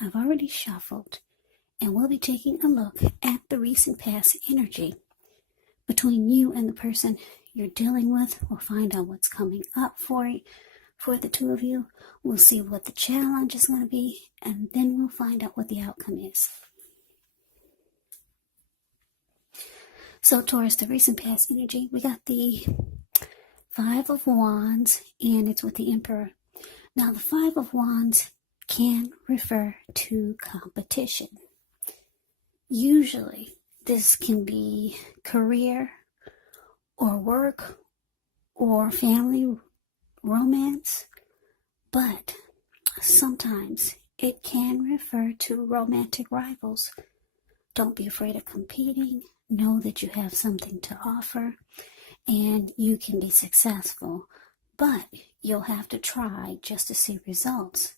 I've already shuffled, and we'll be taking a look at the recent past energy between you and the person you're dealing with. We'll find out what's coming up for the two of you. We'll see what the challenge is going to be, and then we'll find out what the outcome is. So Taurus, the recent past energy, we got the Five of Wands, and it's with the Emperor. Now, the Five of Wands can refer to competition. Usually, this can be career or work or family romance, but sometimes it can refer to romantic rivals. Don't be afraid of competing. Know that you have something to offer and you can be successful, but you'll have to try just to see results.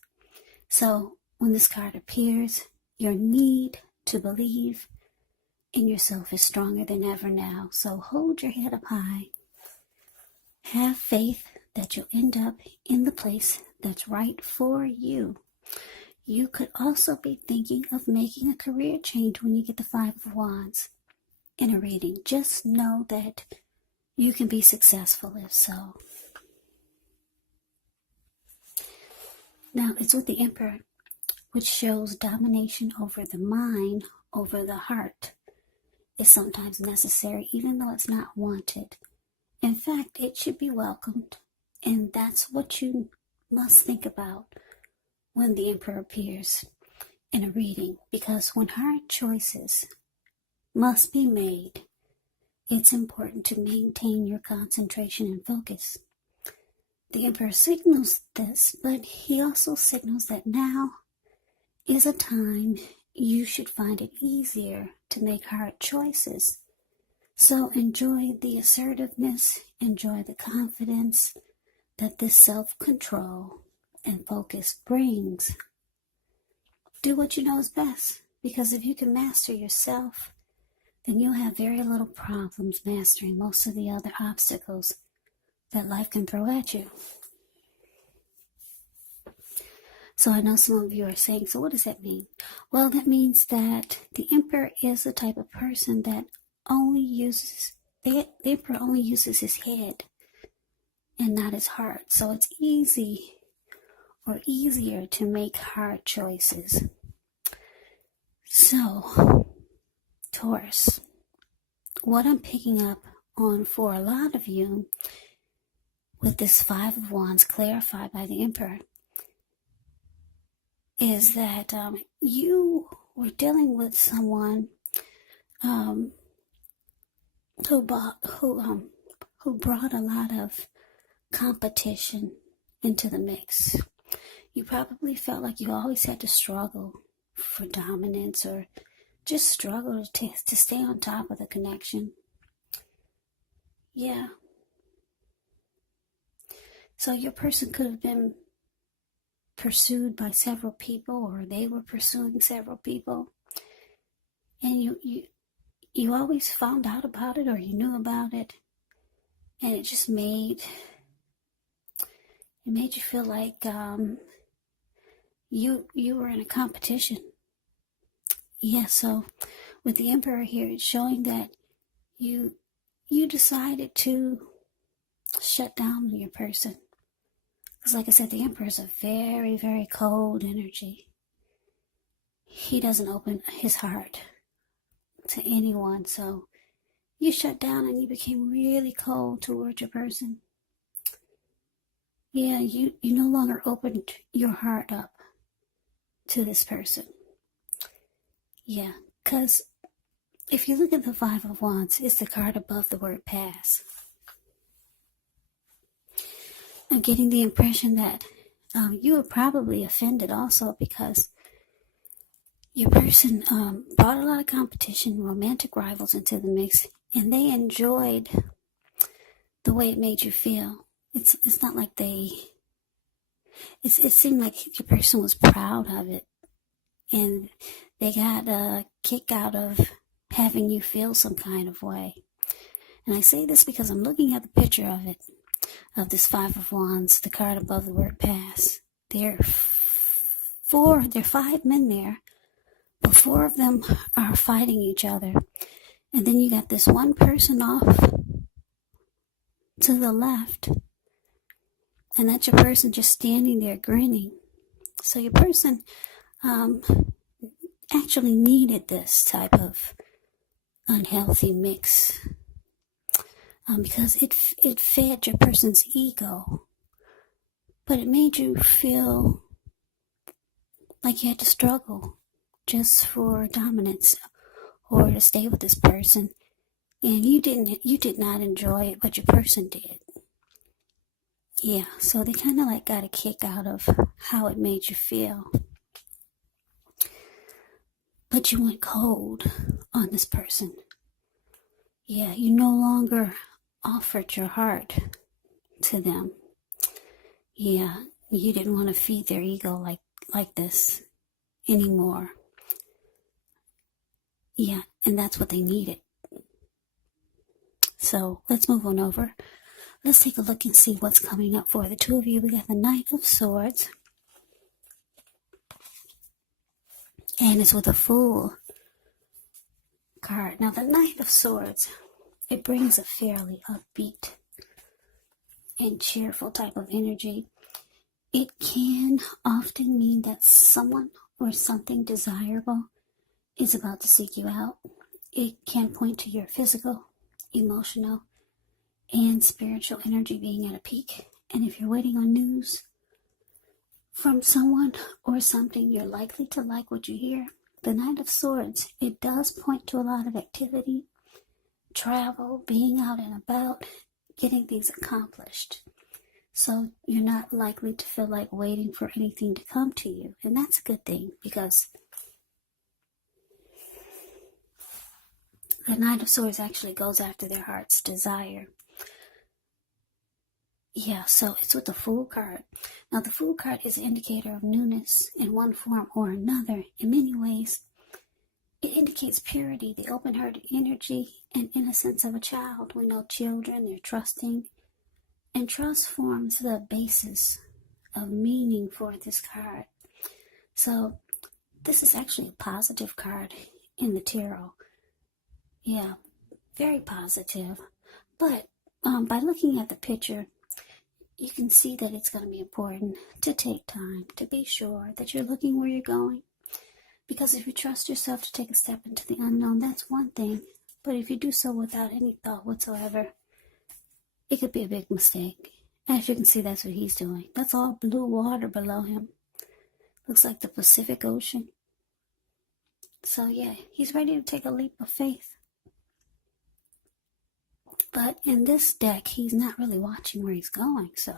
So when this card appears, your need to believe in yourself is stronger than ever now. So hold your head up high. Have faith that you'll end up in the place that's right for you. You could also be thinking of making a career change when you get the Five of Wands in a reading. Just know that you can be successful if so. Now, it's with the Emperor, which shows domination over the mind, over the heart, is sometimes necessary, even though it's not wanted. In fact, it should be welcomed, and that's what you must think about when the Emperor appears in a reading, because when hard choices must be made, it's important to maintain your concentration and focus. The Emperor signals this, but he also signals that now is a time you should find it easier to make hard choices. So enjoy the assertiveness, enjoy the confidence that this self-control and focus brings. Do what you know is best, because if you can master yourself, then you'll have very little problems mastering most of the other obstacles that life can throw at you. So I know some of you are saying, so what does that mean? Well, that means that the Emperor is the type of person that the Emperor only uses his head and not his heart. So it's easy or easier to make hard choices. So, Taurus, what I'm picking up on for a lot of you with this Five of Wands clarified by the Emperor is that you were dealing with someone who brought a lot of competition into the mix. You probably felt like you always had to struggle for dominance or just struggle to stay on top of the connection. Yeah. So your person could have been pursued by several people, or they were pursuing several people, and you always found out about it, or you knew about it, and it just made you feel like you were in a competition. Yeah, so with the Emperor here, it's showing that you decided to shut down your person. Because like I said, the Emperor is a very, very cold energy. He doesn't open his heart to anyone. So you shut down and you became really cold towards your person. Yeah, you no longer opened your heart up to this person. Yeah, because if you look at the Five of Wands, it's the card above the word pass. I'm getting the impression that you were probably offended also because your person brought a lot of competition, romantic rivals into the mix, and they enjoyed the way it made you feel. It's not like it seemed like your person was proud of it, and they got a kick out of having you feel some kind of way. And I say this because I'm looking at the picture of it, of this Five of Wands, the card above the word pass. They're there are 5 men there, but 4 of them are fighting each other. And then you got this one person off to the left, and that's your person just standing there grinning. So your person actually needed this type of unhealthy mix because it fed your person's ego, but it made you feel like you had to struggle just for dominance or to stay with this person, and you did not enjoy it, but your person did. Yeah, so they kind of like got a kick out of how it made you feel. But you went cold on this person. Yeah, you no longer offered your heart to them. Yeah, you didn't want to feed their ego like this anymore. Yeah, and that's what they needed. So let's move on over. Let's take a look and see what's coming up for the two of you. We got the Knight of Swords. And it's with a Fool card. Now, the Knight of Swords, it brings a fairly upbeat and cheerful type of energy. It can often mean that someone or something desirable is about to seek you out. It can point to your physical, emotional, and spiritual energy being at a peak. And if you're waiting on news from someone or something, you're likely to like what you hear. The Knight of Swords, it does point to a lot of activity, travel, being out and about, getting things accomplished. So you're not likely to feel like waiting for anything to come to you. And that's a good thing, because the Knight of Swords actually goes after their heart's desire. Yeah, so it's with the Fool card. Now, the Fool card is an indicator of newness in one form or another. In many ways, it indicates purity, the open-hearted energy and innocence of a child. We know children, they're trusting, and trust forms the basis of meaning for this card. So this is actually a positive card in the tarot. Yeah, very positive. But by looking at the picture, you can see that it's going to be important to take time to be sure that you're looking where you're going. Because if you trust yourself to take a step into the unknown, that's one thing. But if you do so without any thought whatsoever, it could be a big mistake. As you can see, that's what he's doing. That's all blue water below him. Looks like the Pacific Ocean. So yeah, he's ready to take a leap of faith. But in this deck, he's not really watching where he's going. So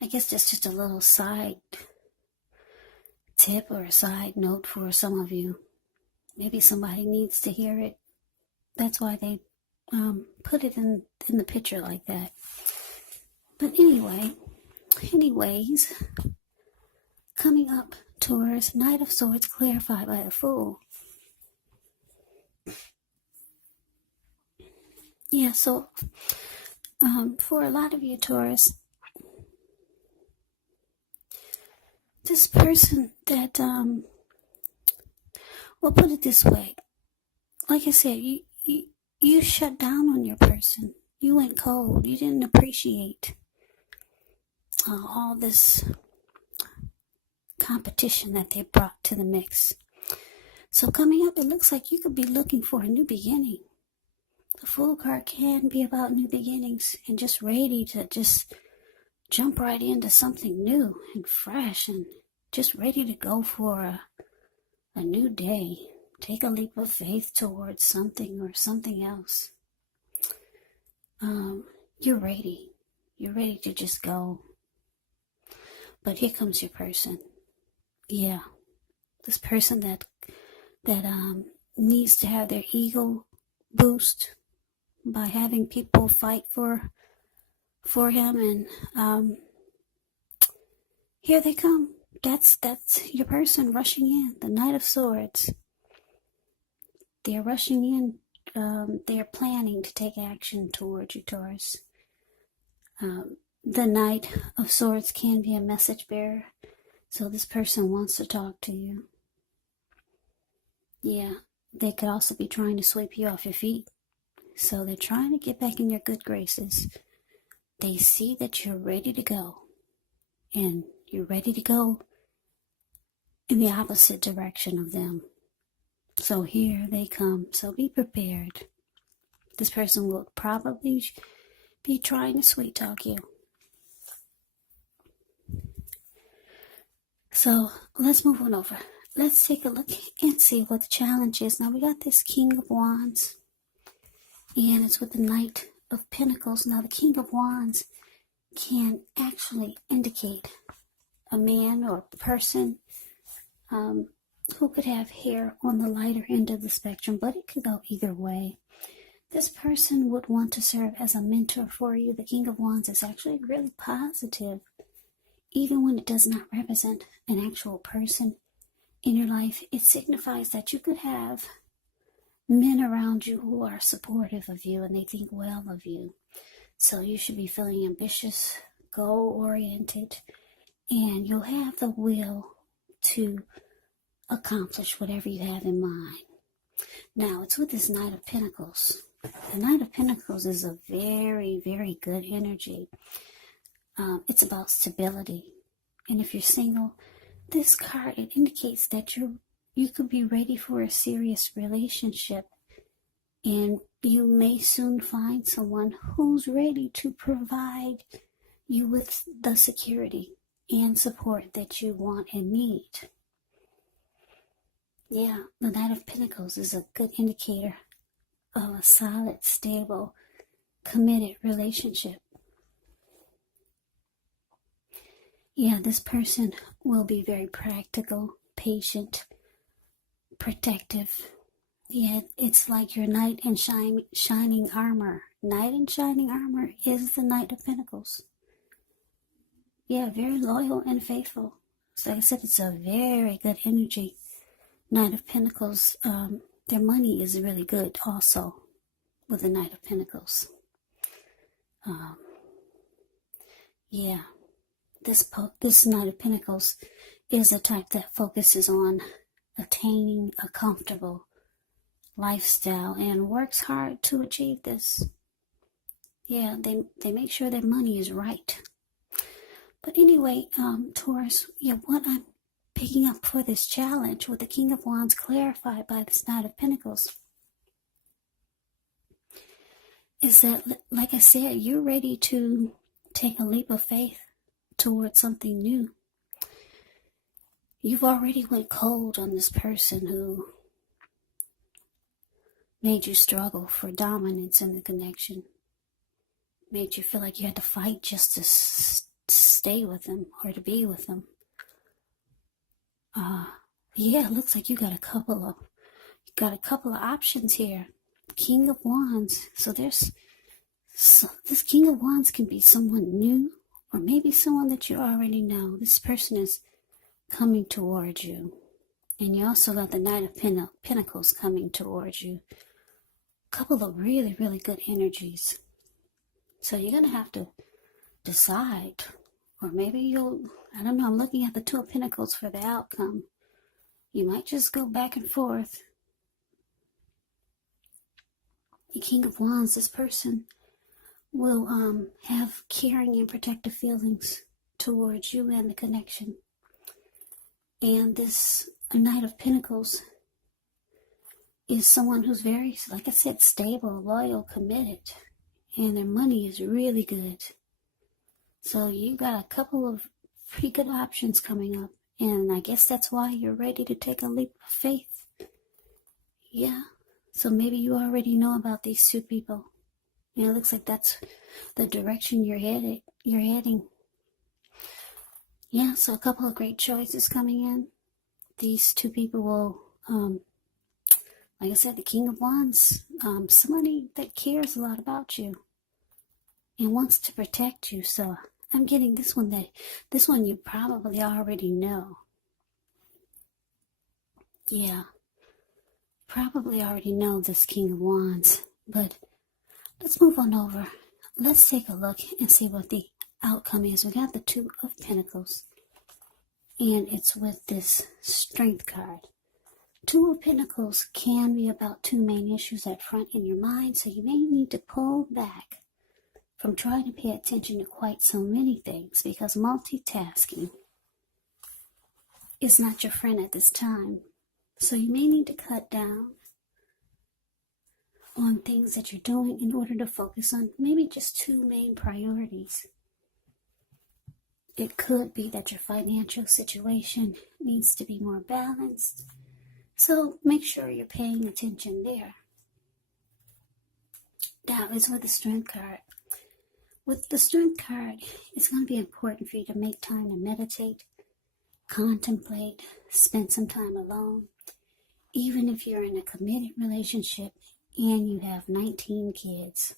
I guess that's just a little side tip or a side note for some of you. Maybe somebody needs to hear it. That's why they put it in the picture like that. But anyways, coming up, Taurus, Knight of Swords clarified by the Fool. Yeah, so for a lot of you, Taurus, this person that, well, put it this way. Like I said, you shut down on your person. You went cold. You didn't appreciate all this competition that they brought to the mix. So coming up, it looks like you could be looking for a new beginning. The Fool card can be about new beginnings and just ready to just jump right into something new and fresh and just ready to go for a new day. Take a leap of faith towards something or something else. You're ready. You're ready to just go. But here comes your person. Yeah. This person that needs to have their ego boost by having people fight for him, and here they come. That's your person rushing in. The Knight of Swords. They're rushing in. They're planning to take action towards you, Taurus. The Knight of Swords can be a message bearer. So this person wants to talk to you. Yeah, they could also be trying to sweep you off your feet. So they're trying to get back in your good graces. They see that you're ready to go. And you're ready to go in the opposite direction of them. So here they come. So be prepared. This person will probably be trying to sweet talk you. So let's move on over. Let's take a look and see what the challenge is. Now we got this King of Wands. And it's with the Knight of Pentacles. Now the King of Wands can actually indicate a man or a person who could have hair on the lighter end of the spectrum, but it could go either way. This person would want to serve as a mentor for you. The King of Wands is actually really positive, even when it does not represent an actual person in your life. It signifies that you could have men around you who are supportive of you and they think well of you. So you should be feeling ambitious, goal-oriented, and you'll have the will to accomplish whatever you have in mind. Now, it's with this Knight of Pentacles. The Knight of Pentacles is a very, very good energy. It's about stability. And if you're single, this card, it indicates that you could be ready for a serious relationship. And you may soon find someone who's ready to provide you with the security and support that you want and need. Yeah, the Knight of Pentacles is a good indicator of a solid, stable, committed relationship. Yeah, this person will be very practical, patient, protective. Yeah, it's like your knight in shining armor. Knight in shining armor is the Knight of Pentacles. Yeah, very loyal and faithful. So like I said, it's a very good energy. Knight of Pentacles, their money is really good also with the Knight of Pentacles. Yeah, this Knight of Pentacles is a type that focuses on attaining a comfortable lifestyle and works hard to achieve this. Yeah, they make sure their money is right. But anyway, Taurus, yeah, what I'm picking up for this challenge with the King of Wands clarified by this Knight of Pentacles is that, like I said, you're ready to take a leap of faith towards something new. You've already went cold on this person who made you struggle for dominance in the connection. Made you feel like you had to fight just to stay with them or to be with them. Yeah, it looks like you got a couple of options here. King of Wands. So this King of Wands can be someone new or maybe someone that you already know. This person is coming towards you. And you also got the Knight of Pentacles coming towards you. A couple of really, really good energies. So you're going to have to decide. Or maybe I don't know, I'm looking at the Two of Pentacles for the outcome. You might just go back and forth. The King of Wands, this person will have caring and protective feelings towards you and the connection. And this Knight of Pentacles is someone who's very, like I said, stable, loyal, committed. And their money is really good. So you got a couple of pretty good options coming up. And I guess that's why you're ready to take a leap of faith. Yeah. So maybe you already know about these two people. And it looks like that's the direction you're heading. Yeah, so a couple of great choices coming in. These two people will, like I said, the King of Wands, somebody that cares a lot about you and wants to protect you. So I'm getting this one you probably already know. Yeah, probably already know this King of Wands. But let's move on over. Let's take a look and see what the outcome is. We got the Two of Pentacles. and it's with this Strength card. Two of Pentacles can be about two main issues at front in your mind, so you may need to pull back from trying to pay attention to quite so many things, because multitasking is not your friend at this time. So you may need to cut down on things that you're doing in order to focus on maybe just two main priorities. It could be that your financial situation needs to be more balanced, so make sure you're paying attention there. Now it's with the Strength card. With the Strength card, it's going to be important for you to make time to meditate, contemplate, spend some time alone. Even if you're in a committed relationship and you have 19 kids.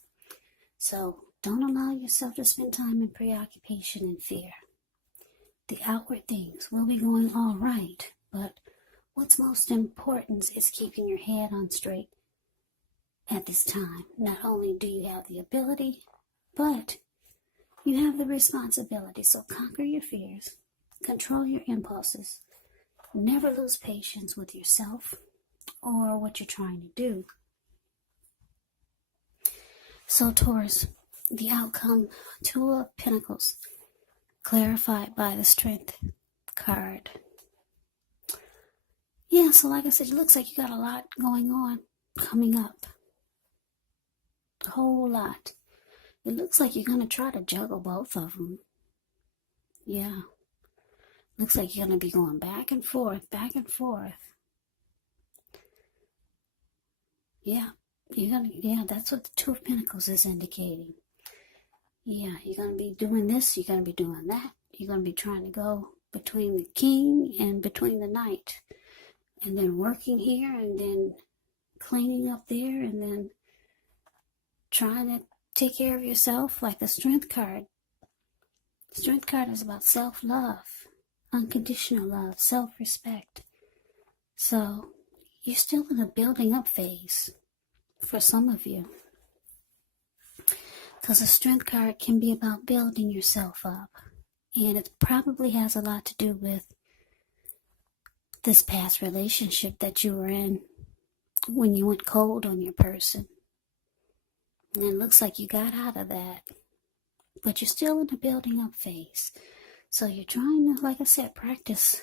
So don't allow yourself to spend time in preoccupation and fear. The outward things will be going all right, but what's most important is keeping your head on straight at this time. Not only do you have the ability, but you have the responsibility. So conquer your fears, control your impulses, never lose patience with yourself or what you're trying to do. So Taurus, the outcome, Two of Pentacles, clarified by the Strength card. Yeah, so like I said, it looks like you got a lot going on coming up. A whole lot. It looks like you're going to try to juggle both of them. Yeah. Looks like you're going to be going back and forth, back and forth. Yeah. That's what the Two of Pentacles is indicating. Yeah, you're going to be doing this, you're going to be doing that. You're going to be trying to go between the king and between the knight. And then working here and then cleaning up there and then trying to take care of yourself, like the Strength card. The Strength card is about self-love, unconditional love, self-respect. So you're still in a building up phase for some of you. Because the Strength card can be about building yourself up. And it probably has a lot to do with this past relationship that you were in when you went cold on your person. And it looks like you got out of that. But you're still in the building up phase. So you're trying to, like I said, practice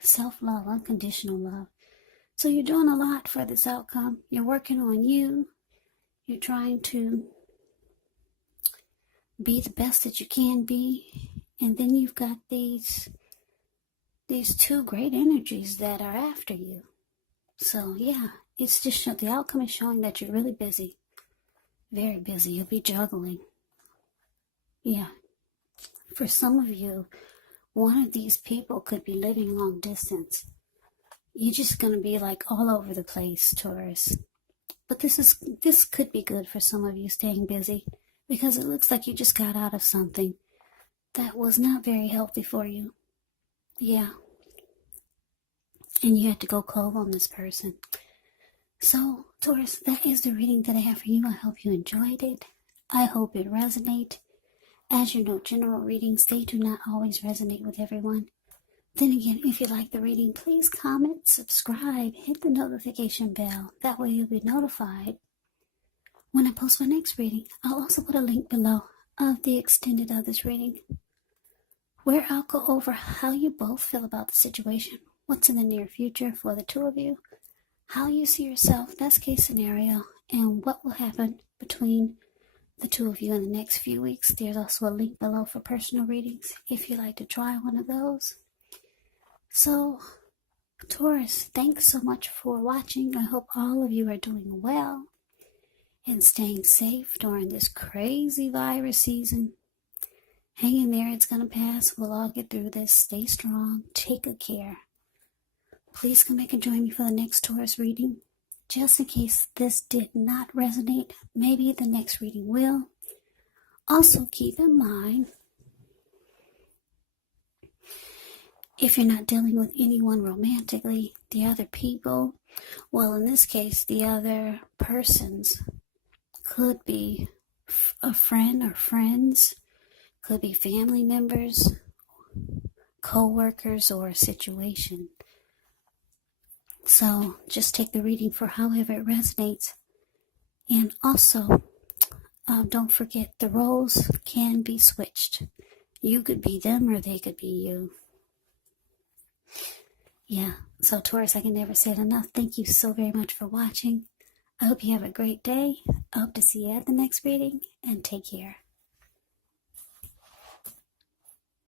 self-love, unconditional love. So you're doing a lot for this outcome. You're working on you. You're trying to be the best that you can be. And then you've got these two great energies that are after you. So yeah, it's just the outcome is showing that you're really busy. Very busy. You'll be juggling. Yeah. For some of you, one of these people could be living long distance. You're just going to be like all over the place, Taurus. But this could be good for some of you staying busy, because it looks like you just got out of something that was not very healthy for you. Yeah. And you had to go cold on this person. So, Taurus, that is the reading that I have for you. I hope you enjoyed it. I hope it resonated. As you know, general readings, they do not always resonate with everyone. Then again, if you like the reading, please comment, subscribe, hit the notification bell. That way you'll be notified when I post my next reading. I'll also put a link below of the extended of this reading, where I'll go over how you both feel about the situation, what's in the near future for the two of you, how you see yourself, best case scenario, and what will happen between the two of you in the next few weeks. There's also a link below for personal readings if you'd like to try one of those. So, Taurus, thanks so much for watching. I hope all of you are doing well and staying safe during this crazy virus season. Hang in there, it's going to pass. We'll all get through this. Stay strong. Take good care. Please come back and join me for the next Taurus reading. Just in case this did not resonate, maybe the next reading will. Also keep in mind, if you're not dealing with anyone romantically, the other people, well, in this case, the other persons could be a friend or friends, could be family members, co-workers or a situation. So just take the reading for however it resonates. And also, don't forget the roles can be switched. You could be them or they could be you. Yeah, so Taurus, I can never say it enough. Thank you so very much for watching. I hope you have a great day. I hope to see you at the next reading, and take care.